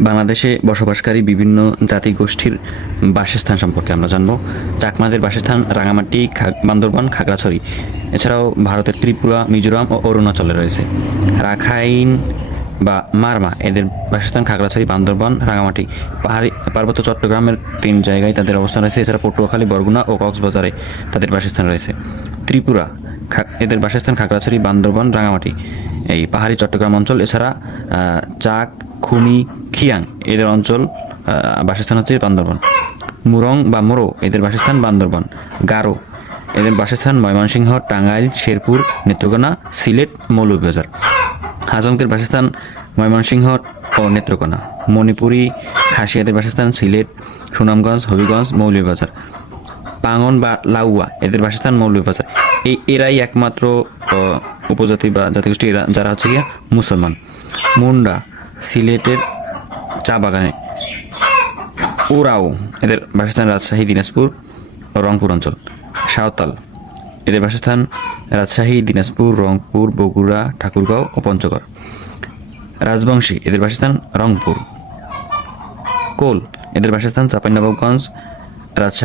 বাংলাদেশে বসবাসকারী বিভিন্ন জাতি গোষ্ঠীর বাসস্থান সম্পর্কে আমরা জানব। চাকমাদের বাসস্থান রাঙামাটি বান্দরবান, খাগড়াছড়ি। এছাড়াও ভারতের ত্রিপুরা, মিজোরাম ও অরুণাচলে রয়েছে। রাখাইন বা মারমা, এদের বাসস্থান খাগড়াছড়ি, বান্দরবান, রাঙামাটি। পাহাড়ি পার্বত্য চট্টগ্রামের তিন জায়গায় তাদের অবস্থান রয়েছে। এছাড়া পটুয়াখালী, বরগুনা ও কক্সবাজারে তাদের বাসস্থান রয়েছে। ত্রিপুরা এদের বাসস্থান খাগড়াছড়ি, বান্দরবান, রাঙামাটি। এই পাহাড়ি চট্টগ্রাম অঞ্চল, এছাড়া চাক, খুমি, খিয়াং, এদের অঞ্চল বাসস্থান হচ্ছে বান্দরবান। মুরং বা মোরো, এদের বাসস্থান বান্দরবান। গারো, এদের বাসস্থান ময়মনসিংহ, টাঙ্গাইল, শেরপুর, নেত্রকোনা, সিলেট, মৌলভীবাজার। হাজংদের বাসস্থান ময়মনসিংহ ও নেত্রকোনা। মণিপুরি, খাসিয়াদের বাসস্থান সিলেট, সুনামগঞ্জ, হবিগঞ্জ, মৌলভীবাজার। পাঙ্গন বা লাউয়া, এদের বাসস্থান মৌলভীবাজার। এই এরাই একমাত্র উপজাতি বা জাতিগোষ্ঠী এরা- যারা হচ্ছে গিয়া মুসলমান। মুন্ডা, সিলেটের চা বাগানে। ওরাও এদের বাসস্থান রাজশাহী, দিনাজপুর, রংপুর অঞ্চল। সাঁওতাল, এদের বাসস্থান রাজশাহী, দিনাজপুর, রংপুর, বগুড়া, ঠাকুরগাঁও ও পঞ্চগড়। রাজবংশী, এদের বাসস্থান রংপুর। কোল, এদের বাসস্থান চাঁপাইনবাবগঞ্জ, রাজশাহী।